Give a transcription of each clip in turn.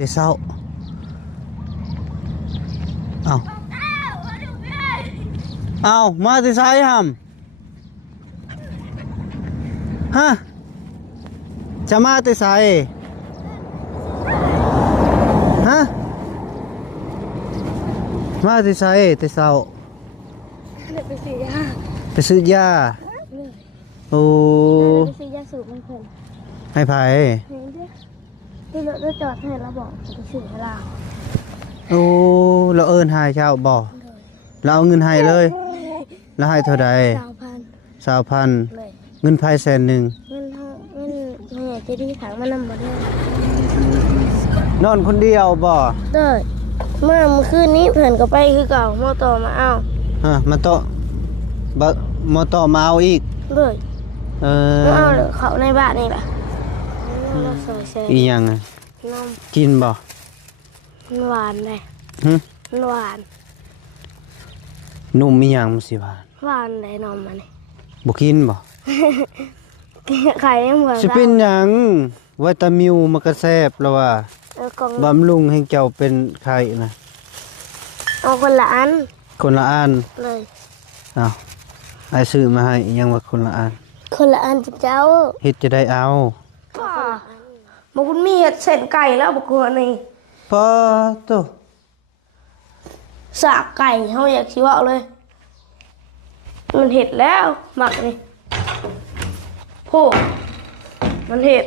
แต่เช้าเอาเอามาแต่ไสหำฮะจะมาแต่ไสฮะมาแต่ไสแต่เช้าไปซื้อยาไปซื้อยาโอ้ไปซื้อยาสูบมันเพิ่นให้ไผเห็นดิที่รถจอดให้เราบอกจะไปซื้อให้เราโอ้เราเอิ้นให้เจ้าบ่เราเอาเงินให้เลยแล้วให้เท่าใด20,000เลยเงินไผ100,000เงินแม่จะดีถังมานำบ่ได้นอนคนเดียวบ่ เด้อเมื่อคืนนี้เพิ่นก็ไปคือเก่าโมโตมาเอามาโตะบ่มอต่อมาเอาอีกเลยมาเอาเขาในบ้านนี่แหละเราใส่แซ่อีหยังนมกินบ่หวานเลยหวานนมมีหยังมันสิหวานหวานเลยนมมันนี่บ่กินบ่ไข่ยังเหมือนสิเป็นหยังวิตามิวมันก็แซ่บแล้วว่าบำรุงให้เจ้าเป็นไข้นะเอาคนละอันคนละอันเลยอ้าวไอ้ซื้อมาให้ยังว่าคนละอันคนละอันเจ้าเฮ็ดจะได้เอาบ่คุณมีเฮ็ดเส้นไก่แล้วบ่กลัวนี่พอโตสากไก่เฮาอยากสิเว้าเลยมันเฮ็ดแล้วหมักนี่โหมันเฮ็ด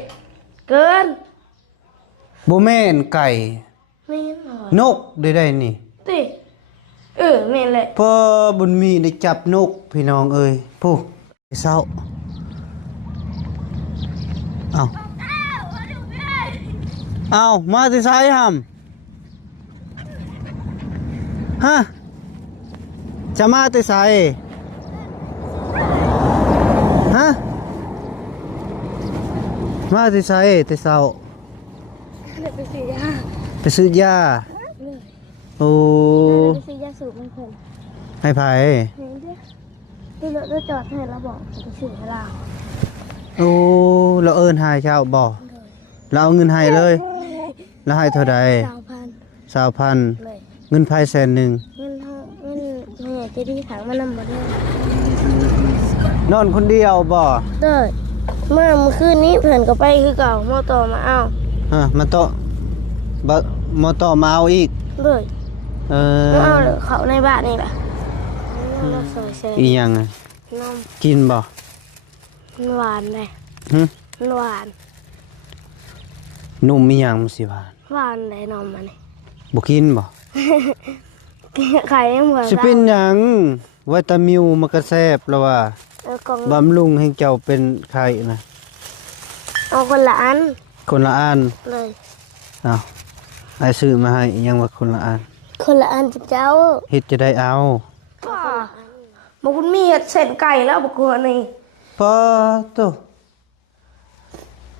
เกินบ่แม่นไก่แม่นนกได้นี่ติแม่นแหละพอบุญมีได้จับนกพี่น้องเอ้ยผู้เศร้าเอามาแต่ไสหำฮะจะมาแต่ไสฮะมาแต่ไสแต่เช้าไปซื้อยาไปซื้อยาโอ้ไปซื้อยาสูบมันเพิ่นให้ไผเห็นดิที่รถจอดให้เราบอกจะไปซื้อให้เราโอ้เราเอิ้นให้เจ้าบ่เราเอาเงินให้เลยแล้วให้เท่าใด20,000เลยเงินไผ100,000เงินแม่จะดีถังมานำบ่ได้นอนคนเดียวบ่เด้อเมื่อคืนนี้เพิ่นก็ไปคือเก่าโมโตมาเอามาโตะบ่มอต่อมาเอาอีกเลยมาเอาเขาในบ้านนี่แหละเราใส่แซ่อีหยังนมกินบ่หวานเลยหวานนมมีหยังมันสิหวานหวานเลยนมมันนี่บ่กินบ่ไข่ยังเหมือนสิเป็นหยังวิตามิวมันก็แซ่บแล้วว่าบำรุงให้เจ้าเป็นไข้นะเอาคนละอันคนละอันเลยอ้าวไอ้ซื้อมาให้ยังว่าคนละอันคนละอันเจ้าเฮ็ดจะได้เอาบ่คุณมีเฮ็ดเส้นไก่แล้วบ่กลัวนี่พอโต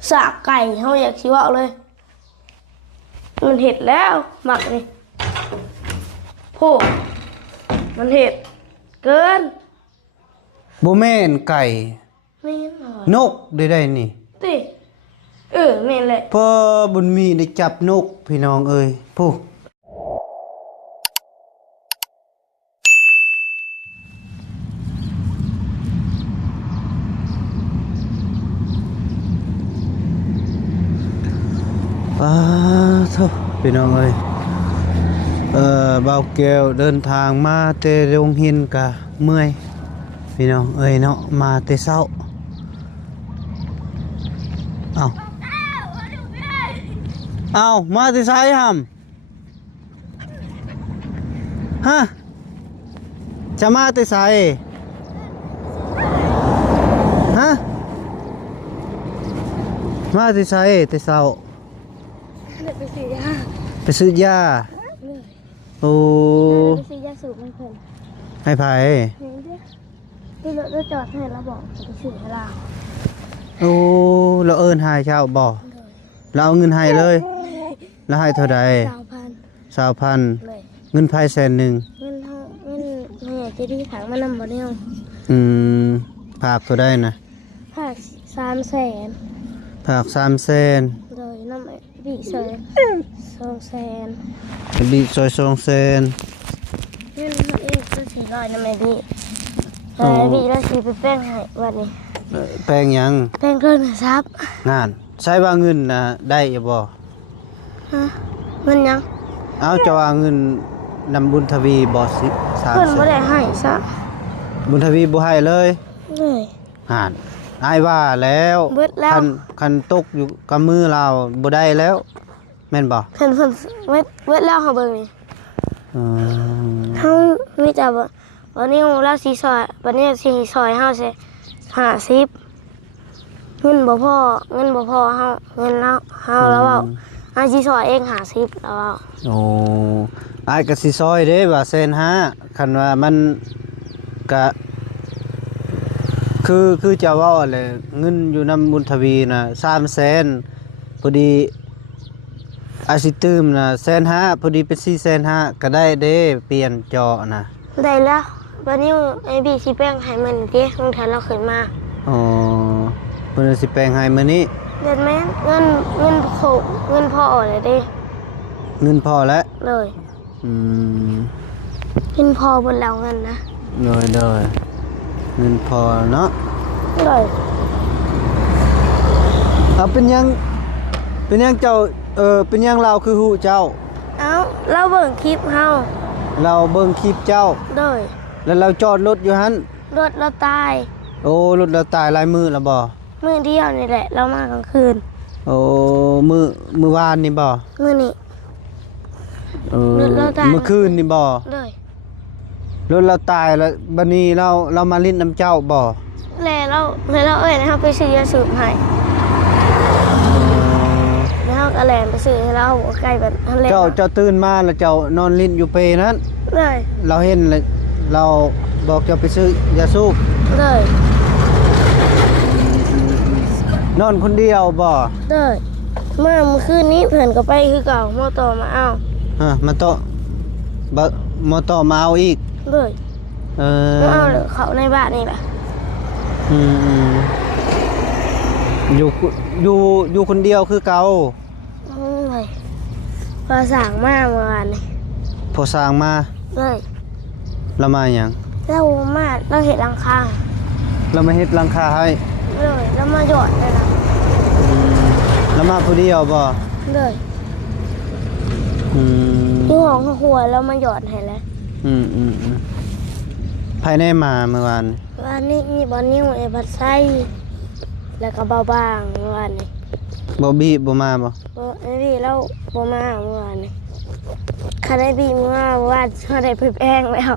สากไก่เฮาอยากสิเว้าเลยมันเฮ็ดแล้วหมักนี่โหมันเฮ็ดเกินบ่แม่นไก่แม่นนกได้นี่ติแม่นแหละพอบุญมีได้จับนกพี่น้องเอ้ยผู้โธ่พี่น้องเอ้ยบ่าวแก้วเดินทางมาแต่โรงเรียนกะเมื่อยพี่น้องเอ้ยเนาะมาแต่เช้าเอามาแต่ไสหำฮะจะมาแต่ไสฮะมาแต่ไสแต่เช้าไปซื้อยาไปซื้อยาโอ้ไปซื้อยาสูบมันเพิ่นให้ไผเห็นดิที่รถจอดให้เราบอกจะไปซื้อให้เราโอ้เราเอิ้นให้เจ้าบ่เราเอาเงินให้เลยแล้วให้เท่าใด20,000เลยเงินไผ100,000เงินแม่จะดีถังมานำบ่ได้ฝากเท่าใดนะฝาก300,000ฝาก300,000เลยน บีซอย200,000บีซอย200,000 เงินเขาเองก็400นะแม่พี่บีแล้วสิไปแป้งให้วันนี้ แปลงหยัง แป้งโทรศัพท์ งานใช้ว่าเงินน่ะได้อยู่บ่ ฮะเงินยัง เอาจะว่าเงินนำบุญทวีบ่สิ3 เพิ่นบ่ได้ให้ซะ บุญทวีบ่ให้เลย เลย หานอ้ายว่าแล้ว เบิดแล้ว คันตกอยู่กับมือเราบ่ได้แล้วแม่นบ่ เพิ่นเบิดแล้วเฮาเบิ่งนี่ อืม เฮามีแต่ว่าวันนี้เราสิซอยวันนี้สิซอยเฮาสิ50เงินบ่พอเงินบ่พอเฮาเงินเฮาแล้วเว้าอาสิซอยเอง50แล้วเว้า โอ้อ้ายก็สิซอยเด้ว่า150,000คันว่ามันก็คือจะเว้าอะไรเงินอยู่นำบุญทวีน่ะ300,000พอดีอาสิตื่มน่ะ150,000พอดีเป็น450,000ก็ได้เด้เปลี่ยนจอน่ะ ได้แล้ววันนี้ไอ้บีสิแป้งให้มันติลงแทนเราขึ้นมา อ๋อเพิ่นสิแปลงให้มื้อนี้ เดือนแม่เงินพอเลยเด้ เงินพอแล้ว เลย อืม เงินพอบนแล้วเงินนะ เด้อเงินพอเนาะ เลย เอาเป็นหยังเจ้าเป็นหยังเราคือฮู้เจ้า เอ้าเราเบิ่งคลิปเฮา เราเบิ่งคลิปเจ้า เลย แล้วเราจอดรถอยู่หั่น รถเราตาย โอ้รถเราตายหลายมื้อแล้วบ่ มื้อเดียวนี่แหละเรามากลางคืน โอ้มื้อวานนี่บ่ มื้อนี้ เออ รถเราตาย มื้อคืนนี่บ่ เลย รถเราตายแล้วบัดนี้เรามาลิ้นน้ำเจ้าบ่ แล้วเราเอ้ยนะครับไปซื้อยาสูบให้แล้วเราก็แลนไปซื้อให้เราใกล้แบบนั้นเลย เจ้าตื่นมาแล้วเจ้านอนลิ้นอยู่เปนั้น เลย เราเห็นเลยเราบอกเจ้าไปซื้อยาสูบ เลย นอนคนเดียวบ่ เลยเมื่อคืนนี้เพิ่นก็ไปคือเก่าโมโตมาเอา ฮะมาต่อบ่มาต่อมาเอาอีก เลย เออ มาเอาเลยเขาในบ้านนี่แหละ อืมอยู่คนเดียวคือเก่า เลยพอสั่งมาเมื่อวานนี่ พอสร้างมา เลย แล้วมาหยัง เราเห็นหลังคา เรามาเฮ็ดหลังคาให้ เลยแล้วมาหยอดเลยนะ แล้วมาผู้เดียวบ่ เลย อืม ที่ห้องหัวแล้วมาหยอดให้แล้ว อืมภายในมาเมื่อวาน วันนี้มีบอลนิ้วไอ้บัดไส้แล้วก็เบาบางเมื่อวานนี่ บ่บีบ่มาบ่ ไอ้พี่แล้วบ่มาเมื่อวานนี่คาได้บีเมื่อวานเขาได้ไปแป้งแล้ว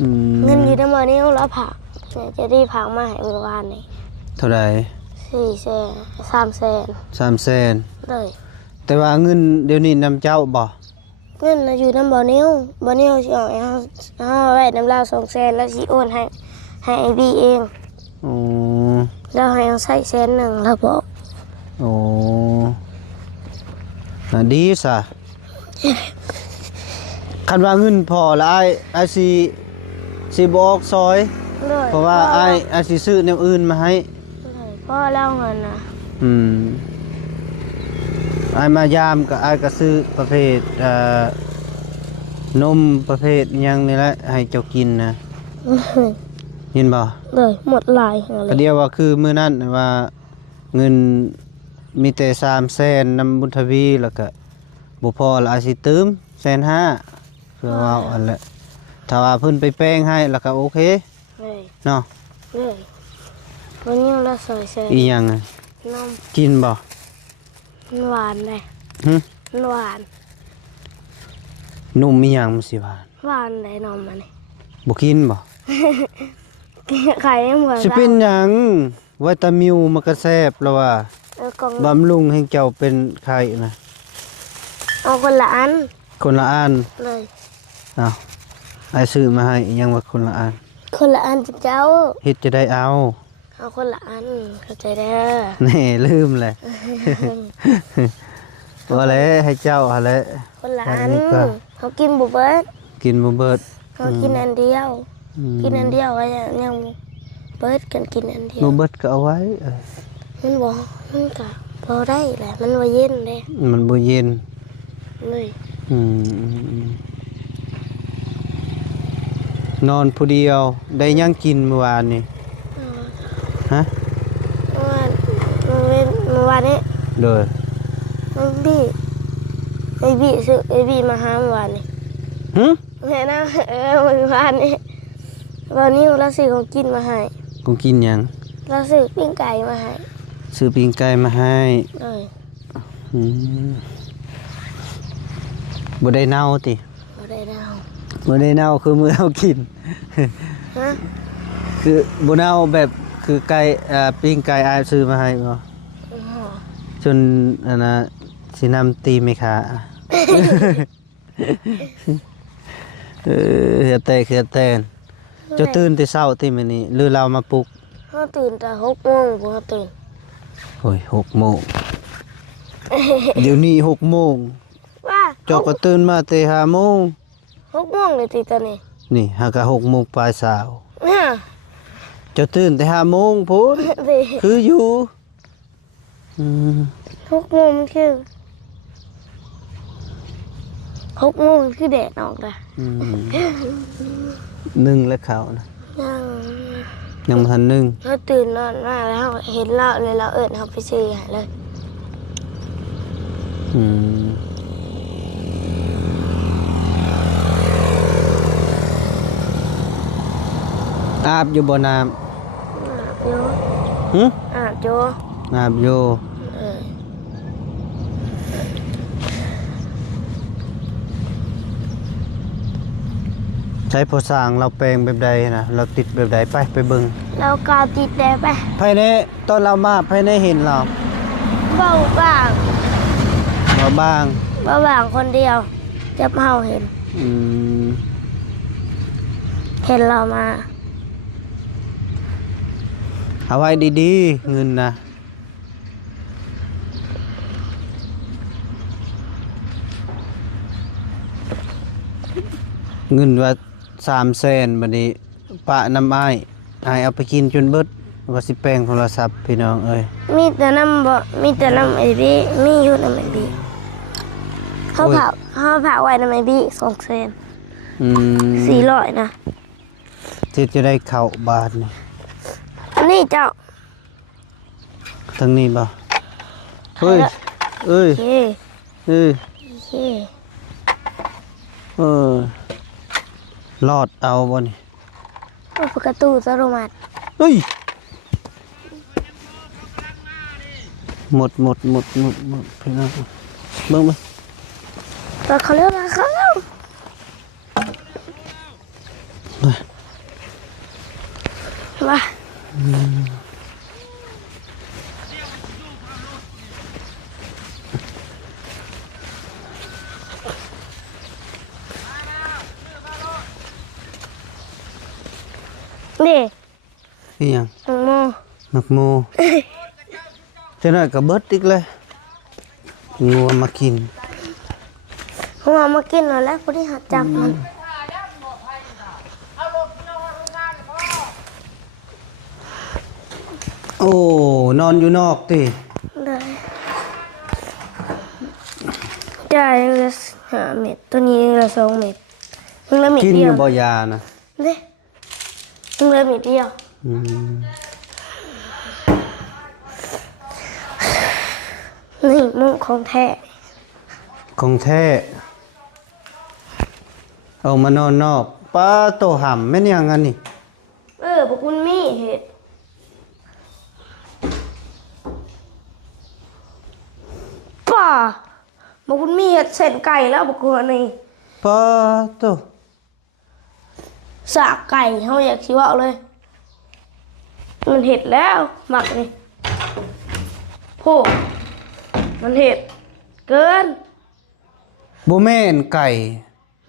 อืม เงินอยู่ในบอลนิ้วแล้วผักเนี่ยจะได้ผักมาให้เมื่อวานนี่ เท่าไหร่ 300,000 300,000 เลย แต่ว่าเงินเดี๋ยวนี้นำเจ้าบ่ เงินน่ะอยู่ในบอลนิ้วสิเอาให้เฮาไว้น้ำลาว200,000แล้วสิโอนให้ไอ้บีเอง โอ้ แล้วให้เอาใส่100,000แล้วบอก โอ้น่ะดีซะคันว่าเงินพอแล้วอ้ายสิบ่ออกซอย เลย เพราะว่าอ้ายสิซื้อแนวอื่นมาให้ เลยพ่อเล่าเงินนะ อืมอ้ายมายามก็อ้ายก็ซื้อประเภทนมประเภทอิหยังนี่แหละให้เจ้ากินนะเห็นบ่ เลยหมดลายเล ก็ ย เดียวว่าคือมื้อนั้นว่าเงินมีแต่300,000นำบุญทวีแล้วก็บ่พอแล้วอาจสิเติม150,000เพื่อว่าอันแหละถ้าว่าเพิ่นไปแป้งให้แล้วก็โอเค เลย เนาะ เลยวันนี้เราใส่เส้น อีหยังอะ นม กินบ่ มันหวานเลย หึ มันหวาน นุ่มอีหยังมันสิหวาน หวานเลยนมมันนี่ บ่กินบ่ ไข่ยังเหมือน สิเป็นหยังวิตามิวมันก็แซ่บแล้วว่าก ล่อง บำรุงให้เจ้าเป็นไข้นะ เอาคนละอัน คนละอัน เลย อ้าวอ้ายซื้อมาให้อีหยังว่าคนละอัน คนละอันจิเจ้า เฮ็ดจะได้เอา เอาคนละอันเข้าใจเด้อ แน่ลืมแหละ บ่แล้วให้เจ้าหาแหละ คนละอัน อันนี้ก็ เขากินบุเบิด กินบ่เบิด เขากินอันเดียว อืม กินอันเดียวก็ยังเบิดกันกินอันเดียว บ่เบิดก็เอาไว้มันบอกมันกะพอ บ่ได้แหละมันบ่เย็นเด้ มันบ่เย็น เลย อืมนอนผู้เดียวได้หยังกินเมื่อวานนี่ฮะ เมื่อวานนี้ โดย ไอ้บี้ซื้อไอ้บี้มาหาเมื่อวานนี้ หึ แม่นะเมื่อวานนี้วันนี้เราซื้อของกินมาให้ กูกินหยัง เราซื้อปิ้งไก่มาให้ ซื้อปิ้งไก่มาให้ เลย อืมบ่ได้เน่าติ บ่ได้ดาว บ่ได้เน่าคือมื้อเอากิน ฮะ คือบ่เน่าแบบคือไก่ปิ้งไก่อายซื้อมาให้บ่ อ๋อ จนอันน่ะสินำตีไม่ขาเเฮือแต่เฮือแต่นเจ้าตื่นแต่เช้าติมื้อนี้หรือเรามาปลุก เขาตื่นแต่6 โมงผมก็ตื่น โอ้ย6 โมง เดี๋ยวนี้6 โมง ว่า เจ้าก็ตื่นมาแต่5 โมง 6 โมงเลยตีตอนนี้ นี่หากะ6 โมงปลายสาว เนี่ย เจ้าตื่นแต่5 โมงพูน ตี คืออยู่อืม 6 โมงมันคือ6 โมงมันคือแดดออกเลย อืมนึ่งแล้วเขานะ ยัง ยังบ่ทันนึ่ง เขาตื่นนอนมาแล้วเห็นเราเลยเราเอิญเขาไปซื้อให้เลย อืมอาบอยู่บ่น้ำ อาบอยู่ หึ อาบอยู่ อาบอยู่ เออ ใช้พอสร้างเราแปลงแบบใดนะเราติดแบบใดไปเบิ่ง เรากาวติดแดดไป ภายในตอนเรามาภายในเห็นเรา เบาบ้าง เราบ้าง เบาบางคนเดียวจะเมาเห็น อืม เห็นเรามา เอาไว้ดีๆเงินนะเงินว่า300,000บัดนี้ปะน้ำอ้ายเอาไปกินจนเบิดว่าสิแปลงโทรศัพท์พี่น้องเอ้ย มีแต่น้ำบ่มีแต่น้ำไอบีมีอยู่น้ำไอบีเขาเผาไว้น้ำไอบี200,000 อืม 400นะ ที่จะได้เข้าบาทนี่ อันนี้เจ้า ทั้งนี้บ่เฮ้ยเอ้ย โอเค เอ้ย โอเค เออรอดเอาบ่นี่ เอาประตูอัตโนมัติ เฮ้ยหมดพี่น้องเบิ่งมั้ย รถเขาเร็วรถเขาเร็วมานี่ อีหยัง โม มักโมจะน้อยก็เบิดอีกเลยงัวมากิน ผมเอามากินแล้วพอดีหัดจับมัน โอ้นอนอยู่นอกติ เลยจ่ายละ5 เม็ดตัวนี้ละ2 เม็ดมึงละเม็ด กิน เดี อ ยว ยู่บ่ยานะ เด้มึงละเม็ดเดียว อืม นี่มุ้งของแท้ ของแท้เอามานอนนอกป้าโตห่ำแม่นยังอันนี่ พวกคุณมีเห็ดป่าพวกคุณมีเห็ดเส้นไก่แล้วพวกคุณนี่ ป้าโต สากไก่เขาอยากคิดว่าเลย มันเห็ดแล้วหมักนี่โพมันเห็ดเกิน บ่แม่นไก่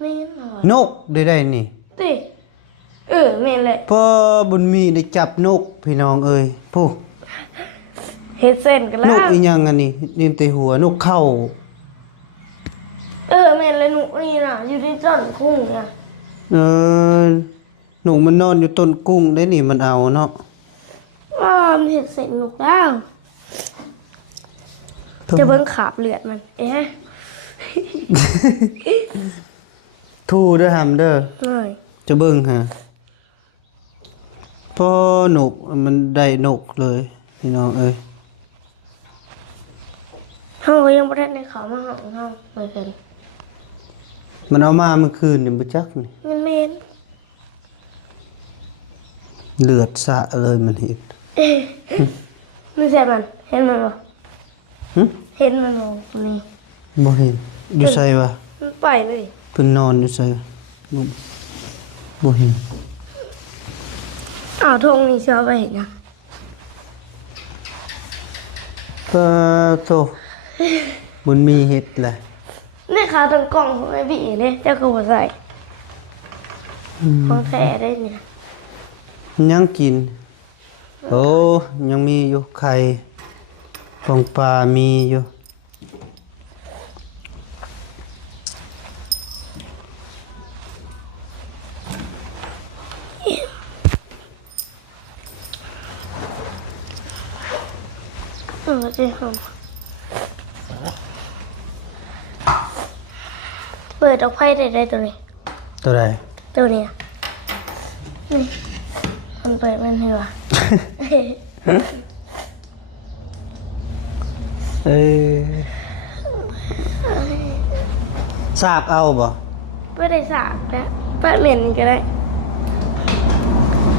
ไม่งั้นหรอน กได้นี่ ติแม่นเลย ป้าบุญมีได้จับนกพี่น้องเอ้ยผู้ เห็ดเส้นกันแล้ น ว กอีหยังอันนี้นี่แต่หัวนกเข้า แม่นเลยหนูนี่น่ะอยู่ที่ต้นคุ้งเนี่ย เออหนูมันนอนอยู่ต้นกุ้งได้นี่มันเอาเนาะ มันเห็ดเส้นหนูแล้ว จะเบิ่งขาบเลือดมัน เอ๊ะ ทูเด้อหำเด้อ เลย จะเบิ่งฮะพอหนกมันได้หนกเลยพี่น้องเอ้ย เฮาก็ยังบ่ได้ในเขามาห้องเฮาเหมือนกัน มันเอามาเมื่อคืนนี่บ่จักนี่ มันเหม็น เลือดสะเลยมันเห็น มันใช่มันเห็นมันบ่ หึ เห็นมันบ่นี่ บ่เห็นอยู่ไสวะ มันไปเลย เพิ่นนอนอยู่ไสบ่เห็น อ้าวทงนี่ชอบไปเห็นยัง ก็โตบุญมีเฮ็ดแหละ นี่ขาตั้งกล้องของไอ้พี่เนี่ยเจ้าก็บ่ใส่ของแท้ได้เนี่ย ยังกิน โอ้ยังมีอยู่ไข่ของปลามีอยู่ เจ้าหอมเปิดออกไพ่ได้ตัวนี้ ตัวใด ตัวเนี้ยนี่มันเปิดมันให้วะ เอ้ยสากเอาบ่ ไม่ได้สากนะป้าเหม็นก็ได้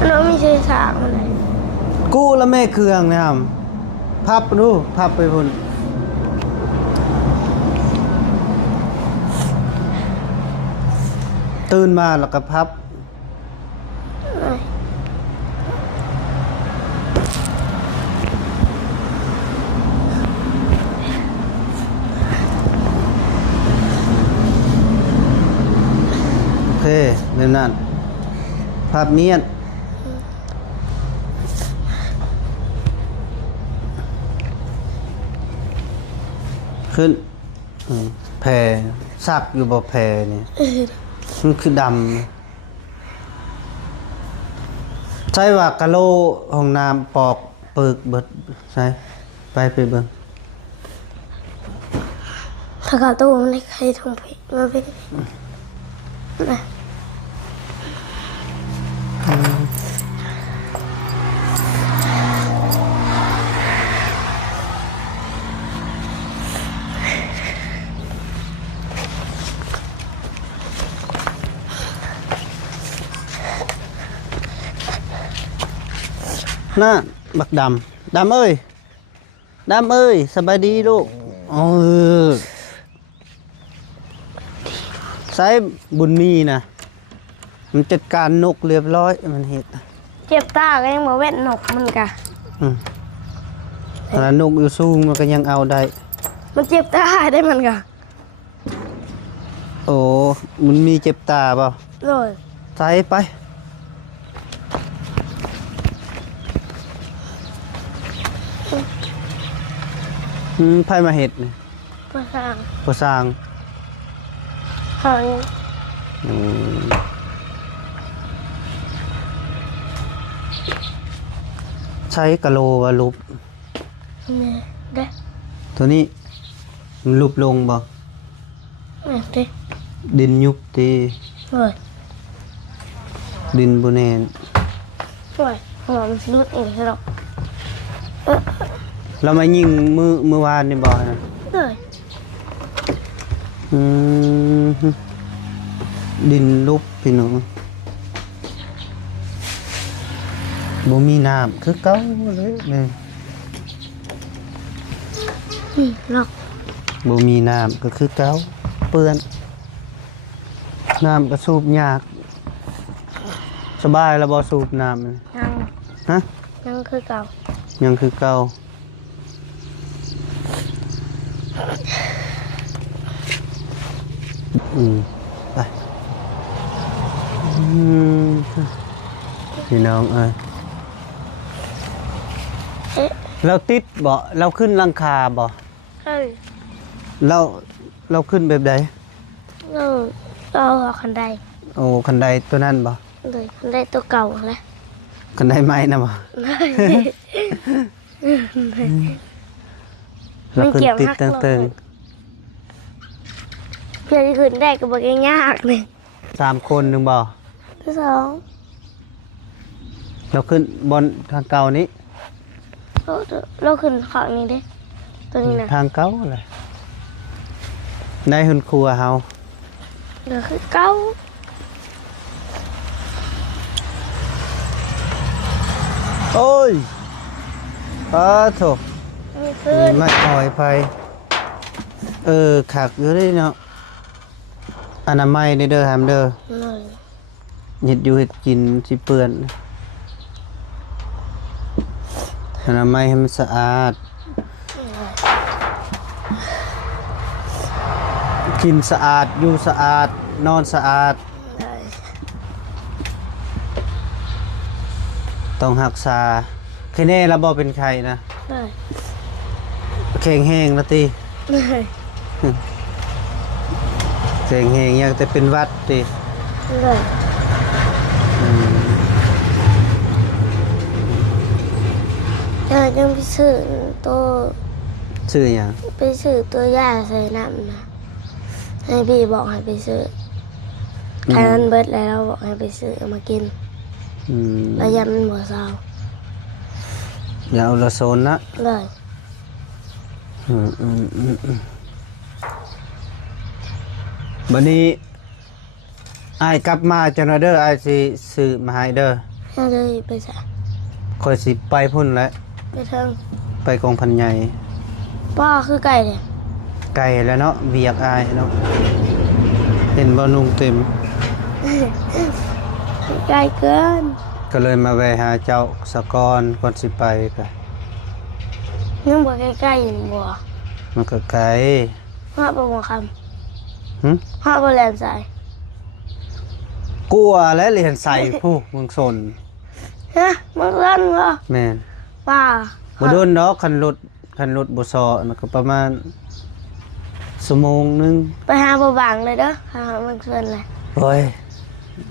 น้องมีใช้สากมันเลย กู้แล้วแม่เครื่องนะครับพับดูพับไปพุ่นตื่นมาแล้วก็พับโอเคเรื่องนั้นพับเนียนขึ้นแพรซักอยู่บ่แพรนี่มันคือดำใช่ว่ากะโลห้องน้ำปอกเปิกเบิดใช่ไปเบิ่ง ถ้ากาตู้มันได้ใครทำผิดมาเป็นนะ น่ะบักดำเอ้ยดำเอ้ยสบายดีลูกใช้บุญมีนะมันจัดการนกเรียบร้อยมันเห็ด เจ็บตาก็ยังมาเว้นหนกมันกะ แล้วนกอยู่สูงมันก็ยังเอาได้ มันเจ็บตาได้มันกะ โอ้มันมีเจ็บตาเปล่า เลย ใส่ไปไผมาเห็ดนี่ มาสร้าง บ่สร้าง หอย ใช้กะโลว่าลุบ เนี่ยเด้ ตัวนี้มันลุบลงบ่ เนี่ยเด้ ดินยุบตี เลย ดินบ่แน่น เลยหัวมันสิรุดเองใช่หรอก เรามายิงมือวานนี่บ่นะ เลย ดินลุบพี่น้องบ่มีน้ำคือเก่าเลยแม่ นี่หรอก บ่มีน้ำก็คือเก่าเปื้อนน้ำก็สูบยากสบายแล้วบ่สูบน้ำมัน ยัง ฮะ ยังคือเก่า ยังคือเก่าไปพี่น้องเอ้ย เอ๊ะ เราติดบ่เราขึ้นหลังคาบ่ เอ้ย เราขึ้นแบบใด เราเอาคันได โอ้คันไดตัวนั้นบ่ เลยคันไดตัวเก่าแล้ว คันไดไม้นะบ่ แล้วขึ้นติดตึง เพื่อที่ขึ้นได้ก็บอกยากเลย ๆ3คนหนึงบ่ ที่สอง เราขึ้นบนทางเก่านี้ เราขึ้นข้างนี้ดิตัวนี้นะ ทางเก่าเลยได้หุ่นครัวเฮา เดี๋ยวคือเก้า โอ้ยโถ มีขึ้น มาถอยไปขักอยู่ได้เนาะอนามัยนี่เด้อหามเด้อ เลย เฮ็ดอยู่เฮ็ดกินสิเปื้อนอนามัยให้มันสะอาด กินสะอาดอยู่สะอาดนอนสะอาด เลย ต้องรักษาแค่นี้เราบ่เป็นไข้นะ เลย แข็งแห้งละติ เลย แข็งแห้งยังแต่เป็นหวัดติ เลย ยังไปซื้อตัว ชื่อหยัง ไปซื้อตัวยาใส่น้ำนะให้พี่บอกให้ไปซื้อถ้ามันเบิดแล้วเราบอกให้ไปซื้อเอามากิน อืม แล้วยามันบ่เศร้า อย่าเอาละโซนนะ เลย บัดนี้อ้ายกลับมาจังเด้ออ้ายสิซื้อมาให้เด้อ ให้เลยไปใส่ ค่อยสิไปพุ่นแหล้ว ไปเทิง ไปกองพันใหญ่ ป้าคือไก่เนี่ย ไกลแล้วเนาะเวียกอ้ายเนาะเห็นบ่นุ่งเต็ม ไก่เกิน ก็เลยมาแวะหาเจ้าสะกอนก่อนสิไปก็ ยังบ่ใกล้ๆอยู่บ่ มันก็ไกล ฮอดบ่บ่ค หึ ำฮอดบ่แลนใส่ กลัวและเรียนใส่ผู้เมืองสน ฮะมันเล่นบ่ แม่น ป้า บ่โดนดอกคันรถบ่ซอมันก็ประมาณชั่วโมงหนึง ไปหาบ่บางเลยเด้อหามันเกินเลย โอ้ย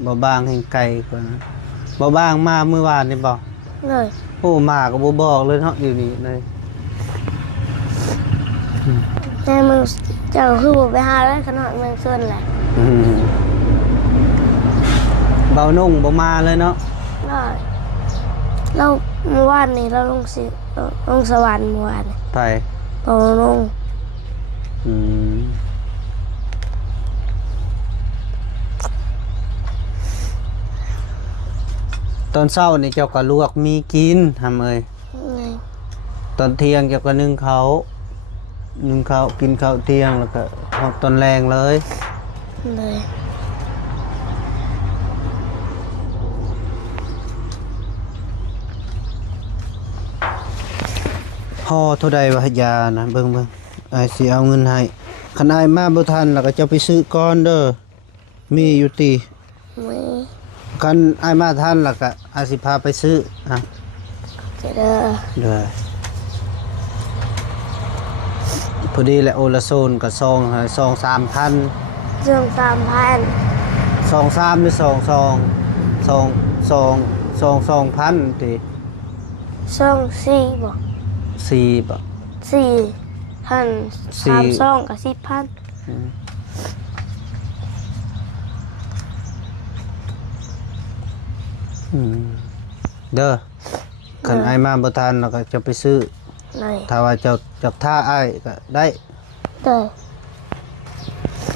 บ่บางแห่งไกลกว่านะบ่บางมามื้อวานนี่บ่ เลย โอ้มาก็บ่บอกเลยเนาะอยู่นี่เลย แต่มึงเจ้าคือบ่ไปหาแล้วขนาดมันเกินแหละ อืมเบานุ่งบ่มาเลยเนาะ ได้เราเมื่อวานนี้เราลงสวรรค์เมื่อวานนี้ ไป เราลง อืมตอนเช้านี่เจ้าก็ลวกมีกินทำเอ้ย ไง ตอนเที่ยงเจ้าก็นึ่งเขาวกินข้าวเที่ยงแล้วก็ทอดตอนแรงเลย เลย ห่อเท่าใดวะยานะเบิ่งอ้ายสิเอาเงินให้คันอ้ายมาบ่ทันแล้วก็เจ้าไปซื้อก่อนเด้อมีอยู่ติ ไม่ คันอ้ายมาทันแล้วก็อ้ายสิพาไปซื้ออ่ะ จะเด้อ เด้อพอดีแหละโอละโซนก็2 3,000 เรื่อง3,000 23หรือ2,000ติ ช่อง4บ่ 4บ่ 4,000 สี่ 32กับ10,000 เด้อคันอ้ายมาบ่ทันแล้วก็จะไปซื้อ เลย ถ้าว่าเจ้าจักท่าอ้ายก็ได้ เด้อ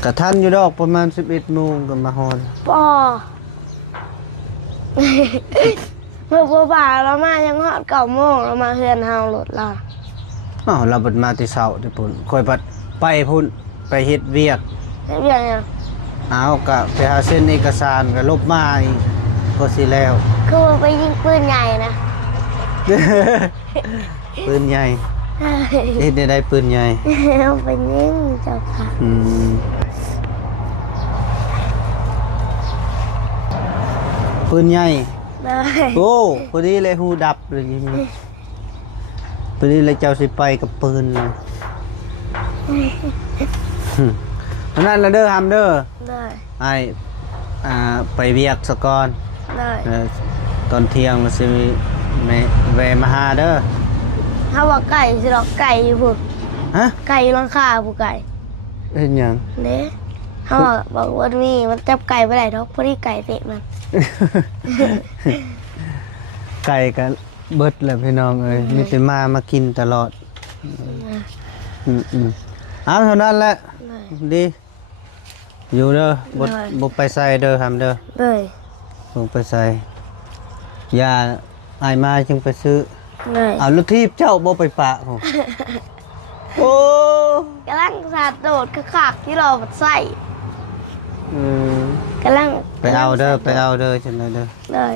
ก็ทันอยู่ดอกประมาณ 11 โมงก็มาฮอด ปอ เมื่อบ่บ่ายเรามายังฮอด9โมงเรามาเฮือนเฮารถเรา อ้าวเราบัดมาแต่เช้าแต่พุ่นค่อยบัดไปพุ่นไปเฮ็ดเวียก เฮ็ดเรื่องหยัง เอาก็ไปหาเส้นเอกสารก็ลบมาอีกก็สิแล้ว คือว่าไปยิงปืนใหญ่นะ ปืนใหญ่เฮ็ดได้ปืนใหญ่ เอาไปยิงเจ้าค่ะ อืมปืนใหญ่ ได้ โอ้พอดีเลยหูดับเลยอย่างนี้พอดีเลยเจ้าสิไปกับปืนเลยอันนั้นละเด้อฮัมเด้อ ได้ ไอ้ไปเวียกสะก่อน ได้ ตอนเที่ยงเราสิแวะมาหาเด้อ ถ้าว่าไก่สิหรอกไก่อยู่พุ่น ฮะ ไก่หลังคาผู้ไก่ เฮ็ดหยัง เด้เขาบอกว่ามีมันจับไก่ไปไหนดอกพอดีไก่เตะมัน ไก่ก็เบิดแหละพี่น้องเอ้ยมีแต่มากินตลอดเอาเท่านั้นแหละดีอยู่เด้อบ่ไปใส่เด้อทำเด้อ เลย บ่ไปใส่ยาอายมาจึงไปซื้อ เลย เอาลูกทีบเจ้าบ่ไปปะผมโอ้ กำลังสาดโดดขากที่เราใส่ กำลัง ไปเอาเด้อไปเอาเด้อจังได๋เด้อ เลย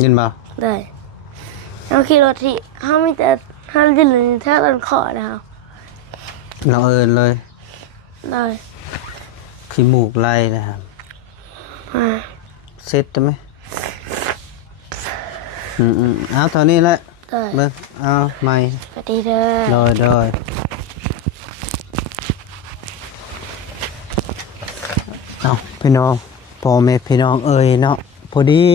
ยินบ่ เลยเอาขี่รถที่เขามีแต่เขาดินเลยถ้าตอนขอนะครับ เราเอิ้นเลย เลย ขี้มูกไหลนะครับ มา เสร็จได้ไหมเอาเท่านี้แหละ เลย เบิ่งเอาใหม่ สวัสดีเด้อ โดยเอาพี่น้องพ่อแม่พี่น้องเอ้ยเนาะพอดี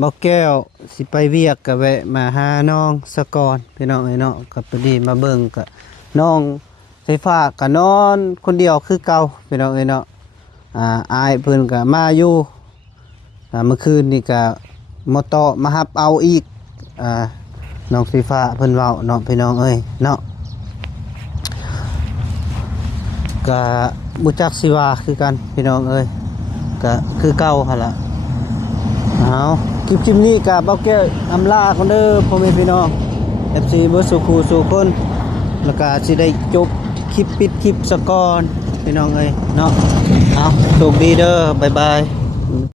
บ่แก้วสิไปเวียกก็แวะมาหาน้องสะกอนพี่น้องเอ้ยเนาะก็พอดีมาเบิ่งก็น้องไฟฟ้าก็นอนคนเดียวคือเก่าพี่น้องเอ้ยเนาะอายเพิ่นก็มาอยู่เมื่อคืนนี่ก็มอต่อมารับเอาอีกน้องไฟฟ้าเพิ่นเว้าเนาะพี่น้องเอ้ยเนาะก็บ่จักสิว่าคือกันพี่น้องเอ้ยก็คือเก่าหั่นล่ะเอาคลิปนี้ก็เบาแก้วอำลาคนเด้อพ่อแม่พี่น้อง FC เบ่สุขสู่คนแล้วก็สิได้จบคลิปปิดคลิปซะก่อนพี่น้องเอ้ยเนาะเอาโชคดีเด้อบ๊ายบาย